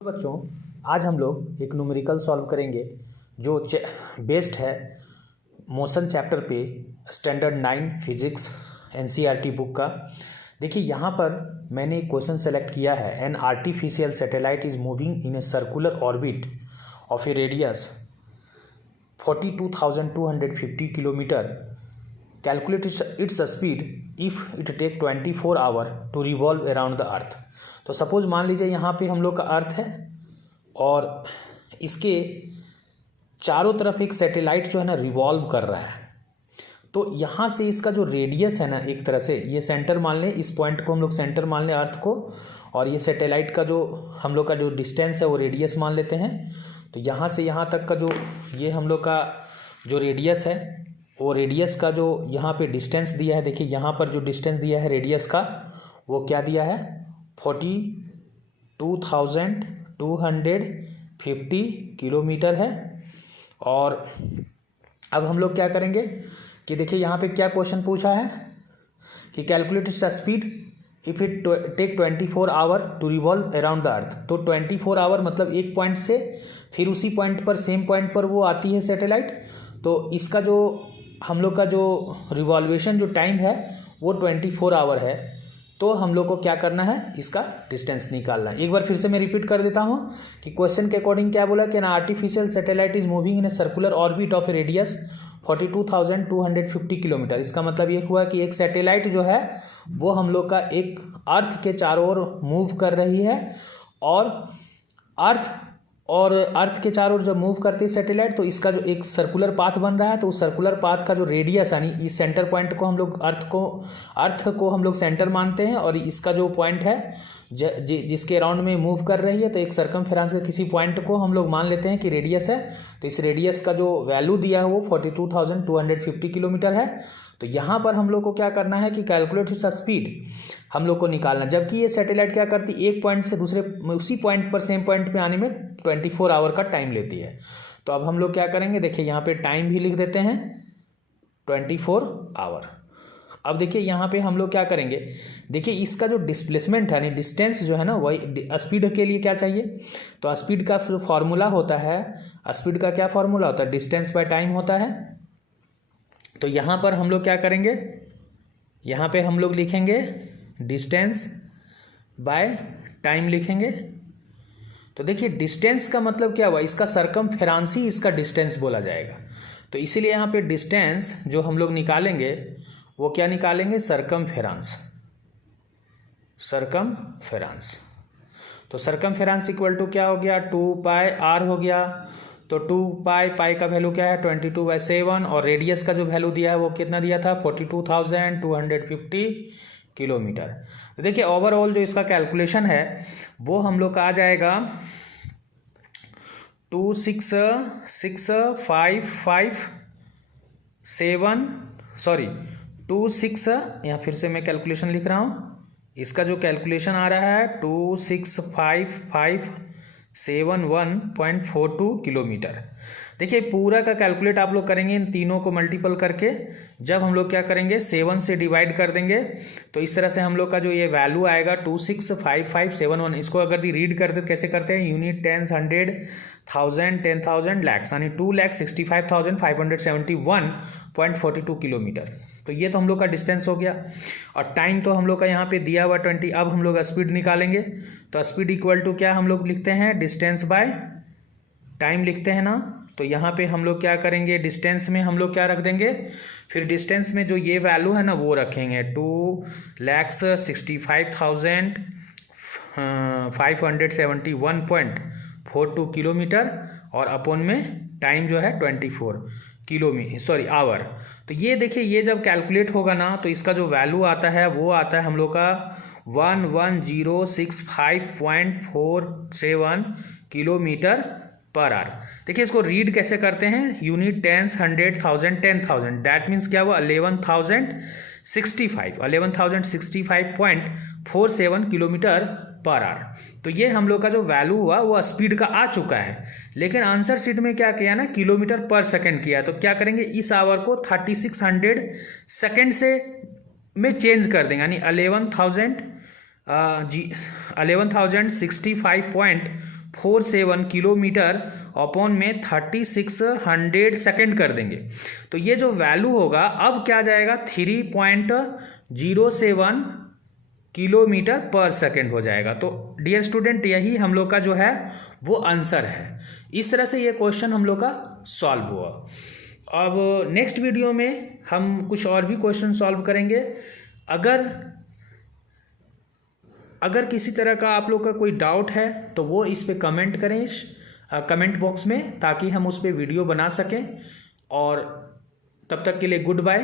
बच्चों, आज हम लोग एक न्यूमेरिकल सॉल्व करेंगे जो बेस्ड है मोशन चैप्टर पे, स्टैंडर्ड 9 फिजिक्स एनसीईआरटी बुक का। देखिए यहाँ पर मैंने एक क्वेश्चन सेलेक्ट किया है। An artificial satellite is moving in a circular orbit of a radius 42,250 kilometre. Calculate its speed if it take 24 hour to revolve around the earth. तो suppose मान लीजिए यहाँ पे हम लोग का अर्थ है और इसके चारों तरफ एक सैटेलाइट जो है ना रिवॉल्व कर रहा है। तो यहाँ से इसका जो रेडियस है ना, एक तरह से ये सेंटर मान लें, इस पॉइंट को हम लोग सेंटर मान लें अर्थ को, और ये सैटेलाइट का जो हम लोग का जो डिस्टेंस है वो रेडियस मान लेते हैं। तो यहाँ से यहाँ तक का जो ये हम लोग का जो रेडियस है, वो रेडियस का जो यहाँ पे डिस्टेंस दिया है, देखिए यहाँ पर जो डिस्टेंस दिया है रेडियस का, वो क्या दिया है 42,250 किलोमीटर है। और अब हम लोग क्या करेंगे कि देखिए यहाँ पे क्या क्वेश्चन पूछा है कि calculate its speed if it take 24 hour to revolve around the earth. तो 24 आवर मतलब एक पॉइंट से फिर उसी पॉइंट पर, सेम पॉइंट पर वो आती है सैटेलाइट। तो इसका जो हम लोग का जो रिवॉल्वेशन जो टाइम है वो 24 आवर है। तो हम लोग को क्या करना है, इसका डिस्टेंस निकालना है। एक बार फिर से मैं रिपीट कर देता हूँ कि क्वेश्चन के अकॉर्डिंग क्या बोला कि N artificial satellite is moving in a circular orbit of a radius 42,250 kilometre. इसका मतलब ये हुआ कि एक सैटेलाइट जो है वो हम लोग का एक अर्थ के चारों ओर मूव कर रही है, और अर्थ के चारों ओर जब मूव करती है सैटेलाइट तो इसका जो एक सर्कुलर पाथ बन रहा है। तो उस सर्कुलर पाथ का जो रेडियस, यानी इस सेंटर पॉइंट को हम लोग अर्थ को हम लोग सेंटर मानते हैं, और इसका जो पॉइंट है जिसके अराउंड में मूव कर रही है, तो एक सर्कमफेरेंस के किसी पॉइंट को हम लोग मान लेते हैं कि रेडियस है। तो इस रेडियस का जो वैल्यू दिया है वो 42,250 किलोमीटर है। तो यहाँ पर हम लोग को क्या करना है कि कैलकुलेट इट्स स्पीड हम लोग को निकालना। जबकि ये सैटेलाइट क्या करती है, एक पॉइंट से दूसरे उसी पॉइंट पर, सेम पॉइंट पे आने में 24 आवर का टाइम लेती है। तो अब हम लोग क्या करेंगे, देखिए यहाँ पे टाइम भी लिख देते हैं 24 आवर। अब देखिए यहाँ पे हम लोग क्या करेंगे, देखिए इसका जो डिस्प्लेसमेंट है, यानी डिस्टेंस जो है ना, वही स्पीड के लिए क्या चाहिए। तो स्पीड का जो फॉर्मूला होता है, स्पीड का क्या फॉर्मूला होता है, डिस्टेंस बाय टाइम होता है। तो यहाँ पर हम लोग क्या करेंगे, यहाँ पे हम लोग लिखेंगे डिस्टेंस बाय टाइम लिखेंगे। तो देखिए डिस्टेंस का मतलब क्या हुआ, इसका सरकमफेरेंस ही इसका डिस्टेंस बोला जाएगा। तो इसीलिए यहाँ पे डिस्टेंस जो हम लोग निकालेंगे वो क्या निकालेंगे, सरकमफेरेंस। तो सरकमफेरेंस इक्वल टू क्या हो गया, 2 पाई आर हो गया। तो 2 पाई का वैल्यू क्या है 22/7, और रेडियस का जो वैल्यू दिया है वो कितना दिया था 42,250 किलोमीटर। तो देखिए ओवरऑल जो इसका कैलकुलेशन है वो हम लोग का आ जाएगा 26, यहाँ फिर से मैं कैलकुलेशन लिख रहा हूँ। इसका जो कैलकुलेशन आ रहा है 265571.42 किलोमीटर। देखिए पूरा का कैलकुलेट आप लोग करेंगे इन तीनों को मल्टीपल करके। जब हम लोग क्या करेंगे 7 से डिवाइड कर देंगे, तो इस तरह से हम लोग का जो ये वैल्यू आएगा 265571। इसको अगर रीड करते तो कैसे करते हैं, यूनिट, टेंस, 100, 1000, 10,000, लैक्स, यानी 2,65,571.42 किलोमीटर। तो ये तो हम लोग का डिस्टेंस हो गया, और टाइम तो हम लोग का यहाँ पे दिया हुआ 20। अब हम लोग स्पीड निकालेंगे। तो स्पीड इक्वल टू क्या हम लोग लिखते हैं, डिस्टेंस बाय टाइम लिखते हैं ना। तो यहाँ पे हम लोग क्या करेंगे, डिस्टेंस में हम लोग क्या रख देंगे, फिर डिस्टेंस में जो ये वैल्यू है ना वो रखेंगे 2,65,571.42 किलोमीटर, और अपन में टाइम जो है 24 आवर। तो ये देखिए ये जब कैलकुलेट होगा ना तो इसका जो वैल्यू आता है वो आता है हम लोग का 11,065.47 किलोमीटर पर आवर। देखिए इसको रीड कैसे करते हैं, यूनिट, टेंस, 100, 1000, 10,000, दैट मीन्स क्या हुआ 11,065.47 किलोमीटर पर आवर। तो ये हम लोग का जो वैल्यू हुआ वो स्पीड का आ चुका है, लेकिन आंसर शीट में क्या किया ना, किलोमीटर पर सेकंड किया। तो क्या करेंगे, इस आवर को 3600 सेकंड से में चेंज कर देंगे, यानी 11,065 47 किलोमीटर अपॉन में 3600 सेकेंड कर देंगे तो ये जो वैल्यू होगा अब क्या जाएगा 3.07 किलोमीटर पर सेकेंड हो जाएगा। तो डियर स्टूडेंट यही हम लोग का जो है वो आंसर है। इस तरह से ये क्वेश्चन हम लोग का सॉल्व हुआ। अब नेक्स्ट वीडियो में हम कुछ और भी क्वेश्चन सॉल्व करेंगे। अगर किसी तरह का आप लोग का कोई डाउट है तो वो इस पे कमेंट करें कमेंट बॉक्स में, ताकि हम उस पर वीडियो बना सकें। और तब तक के लिए गुड बाय।